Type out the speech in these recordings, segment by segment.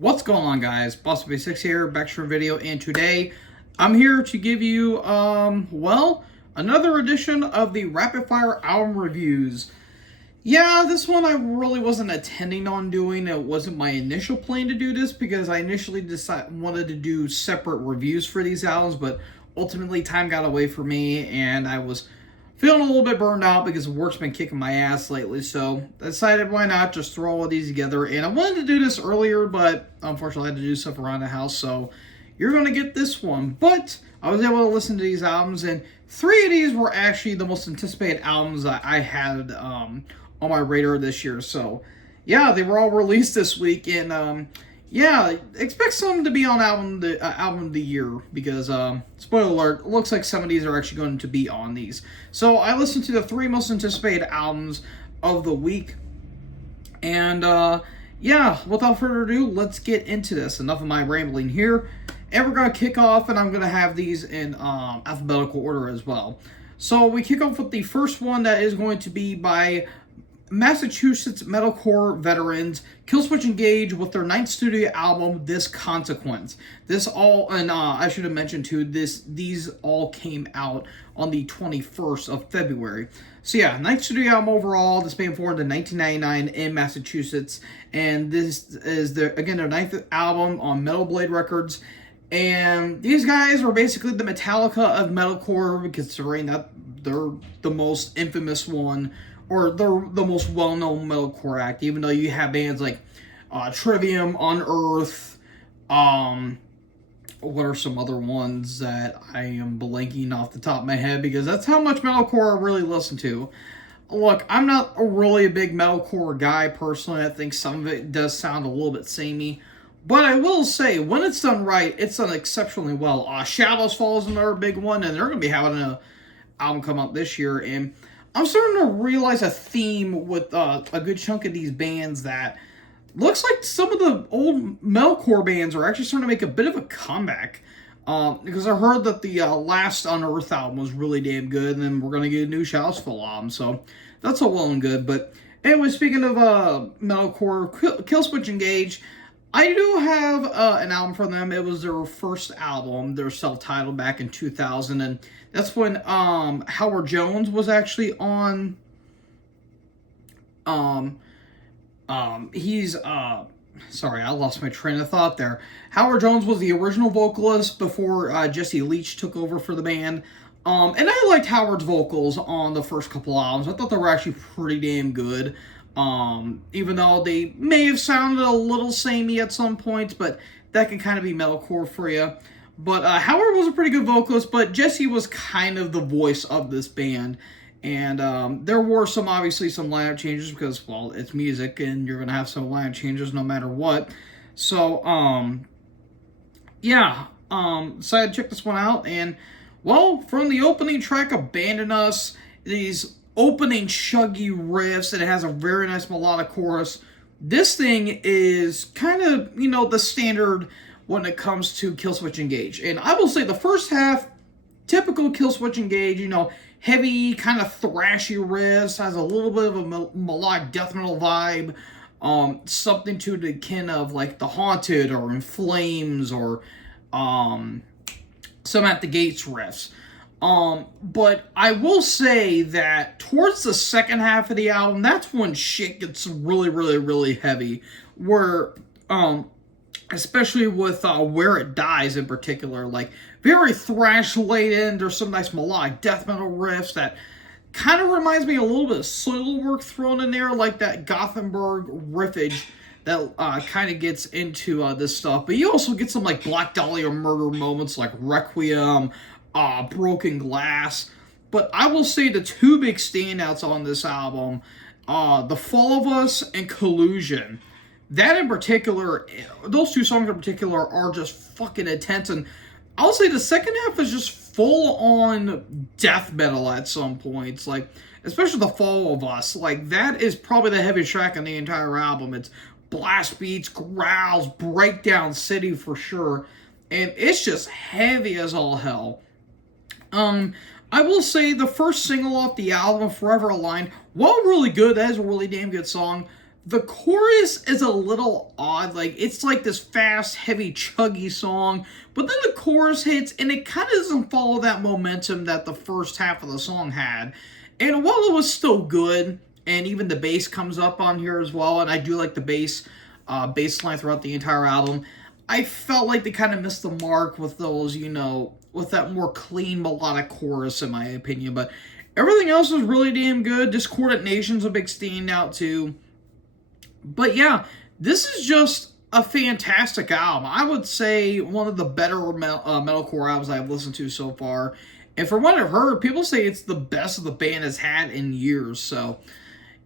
What's going on, guys? Boss6 here, back to a video, and today I'm here to give you, another edition of the Rapid Fire album reviews. Yeah, this one I really wasn't intending on doing. It wasn't my initial plan to do this because I initially wanted to do separate reviews for these albums, but ultimately time got away from me, and I was feeling a little bit burned out because work's been kicking my ass lately, so I decided why not just throw all of these together. And I wanted to do this earlier, but unfortunately I had to do stuff around the house, so you're going to get this one. But I was able to listen to these albums, and three of these were actually the most anticipated albums that I had on my radar this year. So yeah, they were all released this week, and yeah, expect some to be on album of the year because, spoiler alert, it looks like some of these are actually going to be on these. So I listened to the three most anticipated albums of the week, and yeah, without further ado, let's get into this. Enough of my rambling here, and we're going to kick off, and I'm going to have these in alphabetical order as well. So we kick off with the first one that is going to be by Massachusetts metalcore veterans Killswitch Engage with their ninth studio album, This Consequence. This all, and I should have mentioned too, these all came out on the 21st of February. So yeah, ninth studio album overall. This band formed in 1999 in Massachusetts, and this is their ninth album on Metal Blade Records. And these guys are basically the Metallica of metalcore, considering that they're the most infamous one, or they're the most well-known metalcore act, even though you have bands like Trivium, Unearth, what are some other ones that I am blanking off the top of my head, because that's how much metalcore I really listen to. Look, I'm not really a big metalcore guy personally. I think some of it does sound a little bit samey. But I will say, when it's done right, it's done exceptionally well. Shadows Fall is another big one, and they're going to be having an album come out this year, and I'm starting to realize a theme with a good chunk of these bands that looks like some of the old metalcore bands are actually starting to make a bit of a comeback. Because I heard that the last Unearth album was really damn good, and then we're going to get a new Shadows Fall album, so that's all well and good. But anyway, speaking of metalcore, Killswitch Engage, I do have an album from them. It was their first album, their self-titled, back in 2000, and that's when Howard Jones was actually on. Sorry, I lost my train of thought there. Howard Jones was the original vocalist before Jesse Leach took over for the band. And I liked Howard's vocals on the first couple albums. I thought they were actually pretty damn good. Even though they may have sounded a little samey at some points, but that can kind of be metalcore for you. But Howard was a pretty good vocalist, but Jesse was kind of the voice of this band. And there were obviously some lineup changes because, well, it's music and you're going to have some lineup changes no matter what. So, yeah, decided to check this one out. And, well, from the opening track, Abandon Us, these opening chuggy riffs, and it has a very nice melodic chorus. This thing is kind of, the standard when it comes to Killswitch Engage. And I will say the first half, typical Killswitch Engage, heavy, kind of thrashy riffs, has a little bit of a melodic death metal vibe, something to the kin of like The Haunted or In Flames or some At the Gates riffs. But I will say that towards the second half of the album, that's when shit gets really, really, really heavy. Where, especially with Where It Dies in particular, like very thrash laden. There's some nice melodic death metal riffs that kind of reminds me a little bit of Soilwork thrown in there, like that Gothenburg riffage that kind of gets into this stuff. But you also get some like Black Dahlia Murder moments like Requiem, Broken Glass. But I will say the two big standouts on this album, The Fall of Us and Collusion. That in particular, those two songs in particular are just fucking intense. And I'll say the second half is just full on death metal at some points. Like, especially The Fall of Us. Like, that is probably the heaviest track on the entire album. It's blast beats, growls, breakdown city for sure. And it's just heavy as all hell. I will say the first single off the album, Forever Aligned, while really good, that is a really damn good song. The chorus is a little odd. Like, it's like this fast, heavy, chuggy song, but then the chorus hits, and it kind of doesn't follow that momentum that the first half of the song had. And while it was still good, and even the bass comes up on here as well, and I do like the bass line throughout the entire album, I felt like they kind of missed the mark with those, with that more clean melodic chorus, in my opinion. But everything else was really damn good. Discordant Nation's a big standout, too. But yeah, this is just a fantastic album. I would say one of the better metalcore albums I've listened to so far. And from what I've heard, people say it's the best the band has had in years. So,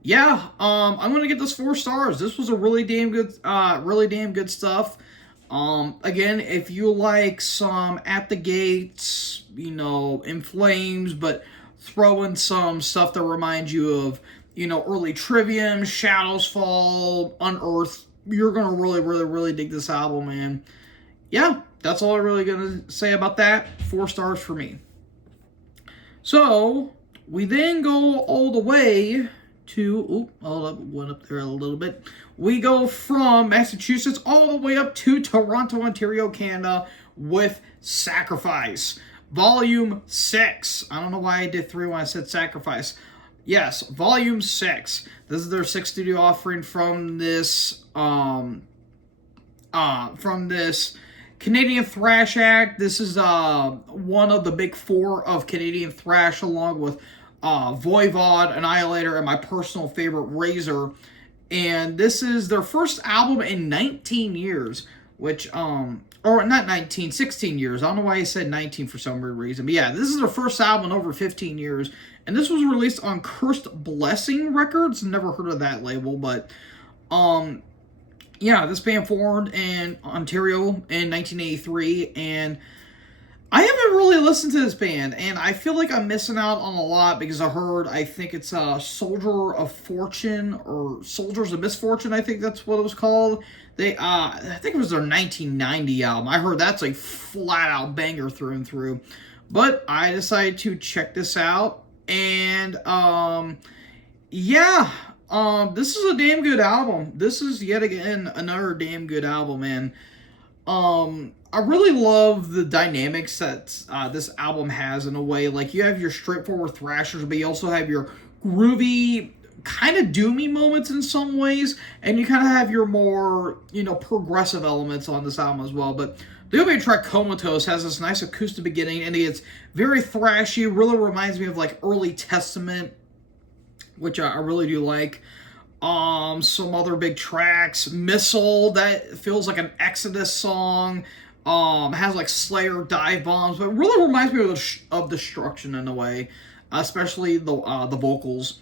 yeah, I'm gonna give this 4 stars. This was a really damn good stuff. Again, if you like some At the Gates, In Flames, but throw in some stuff that reminds you of, early Trivium, Shadows Fall, Unearthed, you're gonna really, really, really dig this album, man. Yeah, that's all I'm really gonna say about that. 4 stars for me. So, we then go all the way to, hold up, went up there a little bit. We go from Massachusetts all the way up to Toronto, Ontario, Canada with Sacrifice. Volume 6. I don't know why I did 3 when I said Sacrifice. Yes, Volume 6. This is their 6th studio offering from this Canadian thrash act. This is one of the big 4 of Canadian thrash, along with Voivod, Annihilator, and my personal favorite, Razor. And this is their first album in 19 years, which, or not 19, 16 years. I don't know why I said 19 for some weird reason. But yeah, this is their first album in over 15 years. And this was released on Cursed Blessing Records. Never heard of that label, but, yeah, this band formed in Ontario in 1983, and I haven't really listened to this band, and I feel like I'm missing out on a lot because I think it's Soldier of Fortune, or Soldiers of Misfortune, I think that's what it was called. I think it was their 1990 album. I heard that's a flat-out banger through and through. But I decided to check this out, and, yeah, this is a damn good album. This is, yet again, another damn good album, and, I really love the dynamics that this album has in a way. Like, you have your straightforward thrashers, but you also have your groovy, kind of doomy moments in some ways, and you kind of have your more, progressive elements on this album as well. But the opening track, Comatose, has this nice acoustic beginning, and it's very thrashy, really reminds me of, like, early Testament, which I really do like. Some other big tracks, Missile, that feels like an Exodus song, has like Slayer dive bombs, but it really reminds me of Destruction in a way, especially the vocals.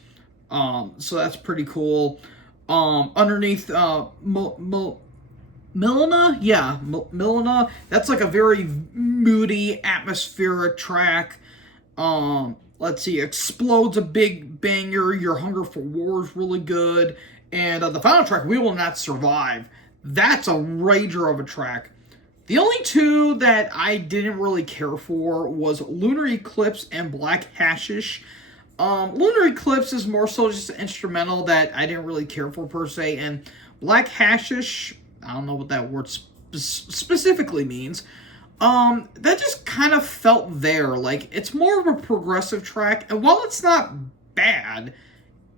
So that's pretty cool. Underneath, Milena, yeah, Milena, that's like a very moody, atmospheric track. Let's see, Explode's a big banger. Your Hunger for War is really good. And the final track, We Will Not Survive. That's a rager of a track. The only 2 that I didn't really care for was Lunar Eclipse and Black Hashish. Lunar Eclipse is more so just an instrumental that I didn't really care for per se. And Black Hashish, I don't know what that word specifically means. That just kind of felt there. Like, it's more of a progressive track, and while it's not bad,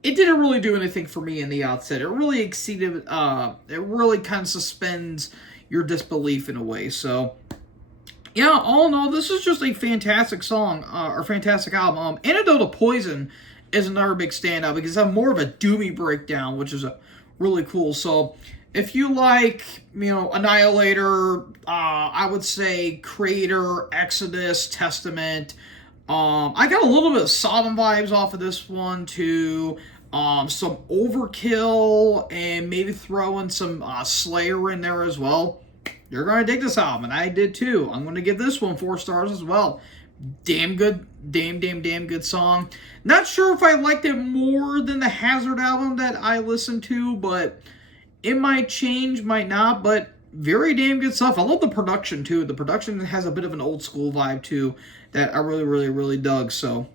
it didn't really do anything for me in the outset. It really exceeded, it really kind of suspends your disbelief in a way. So, yeah, all in all, this is just a fantastic song, or fantastic album. Antidote to Poison is another big standout because it's more of a doomy breakdown, which is really cool. So, if you like, Annihilator, I would say Creator, Exodus, Testament. I got a little bit of Sodom vibes off of this one too. Some Overkill, and maybe throw in some Slayer in there as well. You're going to dig this album, and I did too. I'm going to give this one 4 stars as well. Damn good, damn good song. Not sure if I liked it more than the Hazard album that I listened to, but it might change, might not, but very damn good stuff. I love the production, too. The production has a bit of an old school vibe, too, that I really, really, really dug. So,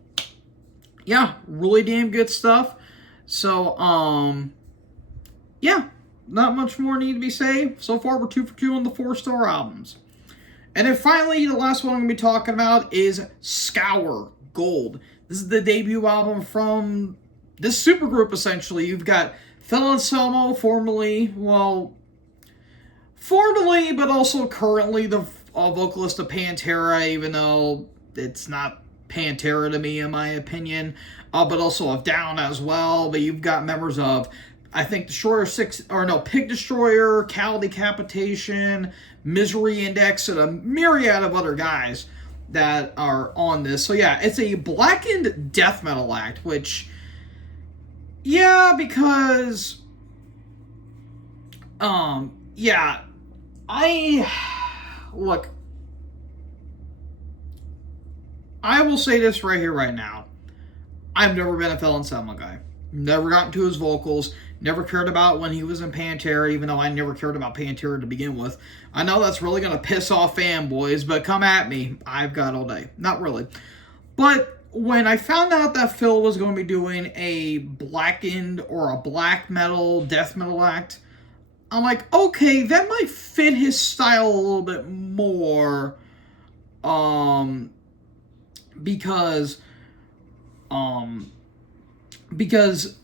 yeah, really damn good stuff. So, yeah, not much more need to be said. So far, we're 2 for 2 on the 4-star albums. And then finally, the last one I'm going to be talking about is Scour Gold. This is the debut album from this supergroup, essentially. You've got Phil Anselmo, formerly, but also currently the vocalist of Pantera, even though it's not Pantera to me, in my opinion, but also of Down as well. But you've got members of, I think, Pig Destroyer, Cal Decapitation, Misery Index, and a myriad of other guys that are on this. So yeah, it's a blackened death metal act, which, yeah, because, yeah, look, I will say this right here, right now. I've never been a Phil Anselmo guy. Never gotten to his vocals. Never cared about when he was in Pantera, even though I never cared about Pantera to begin with. I know that's really going to piss off fanboys, but come at me. I've got all day. Not really. But when I found out that Phil was going to be doing a blackened or a black metal, death metal act, I'm like, okay, that might fit his style a little bit more. Because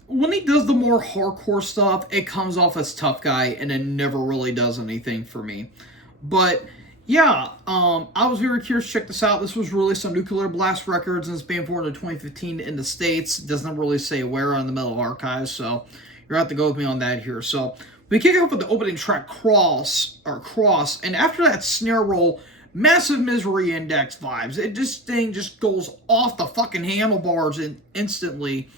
when he does the more hardcore stuff, it comes off as tough guy, and it never really does anything for me. But yeah, I was very curious to check this out. This was released on Nuclear Blast Records, and it's being formed in 2015 in the States. It doesn't really say where on the Metal Archives, so you're going to have to go with me on that here. So we kick off with the opening track, Cross, and after that snare roll, massive Misery Index vibes. This thing just goes off the fucking handlebars instantly.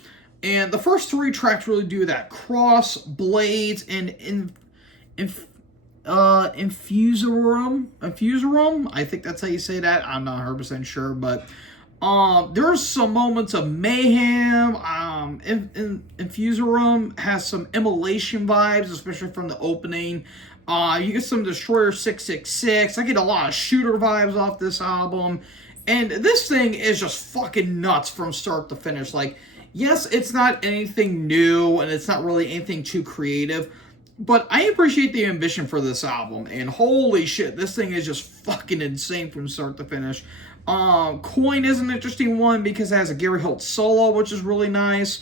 And the first 3 tracks really do that. Cross, Blades, and Infusorum. I think that's how you say that. I'm not 100% sure, but there's some moments of mayhem. Infusorum has some immolation vibes, especially from the opening. You get some Destroyer 666. I get a lot of Shooter vibes off this album. And this thing is just fucking nuts from start to finish. Like, yes, it's not anything new, and it's not really anything too creative, but I appreciate the ambition for this album, and holy shit, this thing is just fucking insane from start to finish. Coin is an interesting one because it has a Gary Holt solo, which is really nice.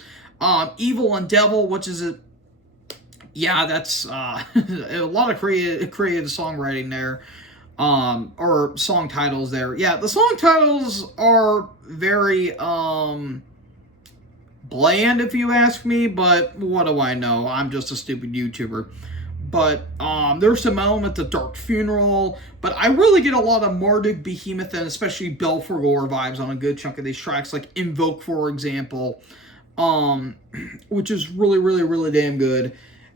Evil and Devil, which is that's a lot of creative songwriting there, or song titles there. Yeah, the song titles are very, bland, if you ask me, but what do I know? I'm just a stupid YouTuber. But there's some elements of Dark Funeral, but I really get a lot of Marduk, Behemoth, and especially Belphegor vibes on a good chunk of these tracks, like Invoke, for example, which is really, really, really damn good.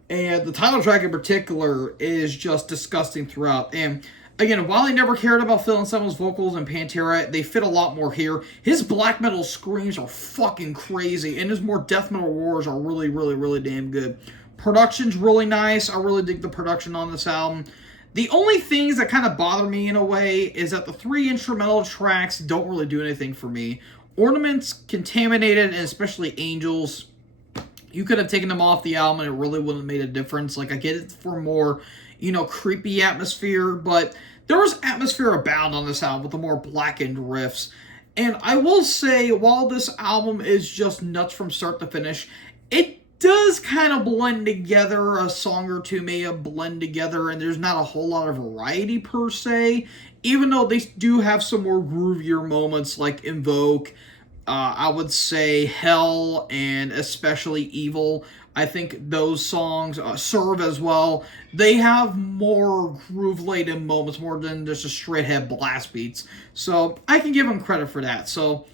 And the title track in particular is just disgusting throughout. And again, while I never cared about Phil Anselmo's vocals and Pantera, they fit a lot more here. His black metal screams are fucking crazy, and his more death metal roars are really, really, really damn good. Production's really nice. I really dig the production on this album. The only things that kind of bother me in a way is that the 3 instrumental tracks don't really do anything for me. Ornaments, Contaminated, and especially Angels, you could have taken them off the album and it really wouldn't have made a difference. Like, I get it for more, creepy atmosphere, but there was atmosphere abound on this album with the more blackened riffs. And I will say, while this album is just nuts from start to finish, it does kind of blend together. A song or two may have blend together, and there's not a whole lot of variety per se, even though they do have some more groovier moments like Invoke, I would say Hell, and especially Evil. I think those songs serve as well. They have more groove-laden moments, more than just a straight-head blast beats. So I can give them credit for that. So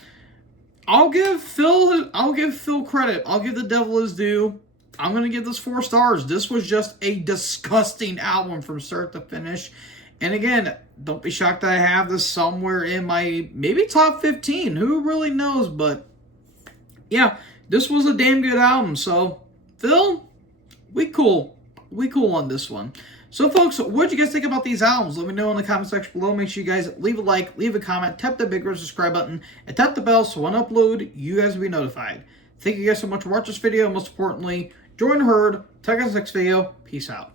I'll give Phil credit. I'll give the devil his due. I'm going to give this 4 stars. This was just a disgusting album from start to finish. And again, don't be shocked that I have this somewhere in my maybe top 15. Who really knows? But yeah, this was a damn good album. So Phil, we cool. We cool on this one. So folks, what did you guys think about these albums? Let me know in the comment section below. Make sure you guys leave a like, leave a comment, tap the big red subscribe button, and tap the bell so when I upload, you guys will be notified. Thank you guys so much for watching this video. Most importantly, Join the herd. Check out the next video. Peace out.